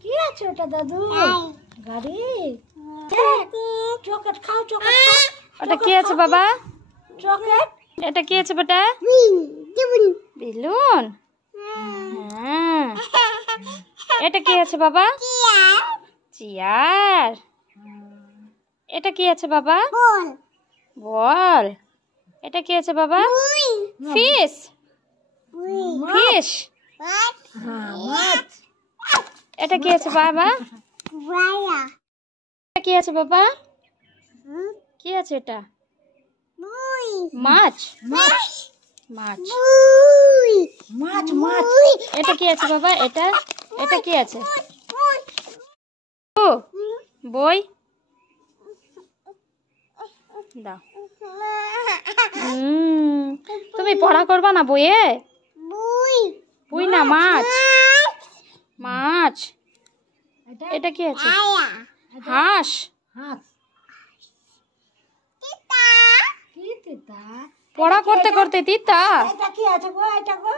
কি আছে ওটা দাদু? গাড়ি। চকলেট খাও, চকলেট খাও। ওটা কি আছে বাবা? চকলেট। এটা কি আছে বেটা? বেলুন। হ্যাঁ। এটা কি আছে বাবা? চেয়ার। এটা কি আছে বাবা? বল। এটা কি আছে বাবা? ফিশ। ফিশ। মাছ। এটা কি আছে বাবা? এটা কি আছে বাবা? কি আছে এটা? মাছ। মাছ। মাছ। মাছ। মাছ। এটা কি আছে বাবা? এটা এটা কি আছে? ও বই দাও। তুমি পড়া করবা না বইয়ে? বই না, মাছ। মাছ। এটা কি আছে? হাঁস। হাঁস। কি তিতা? পড়া করতে করতে তিতা। এটা কি আছে গো? এটা গো?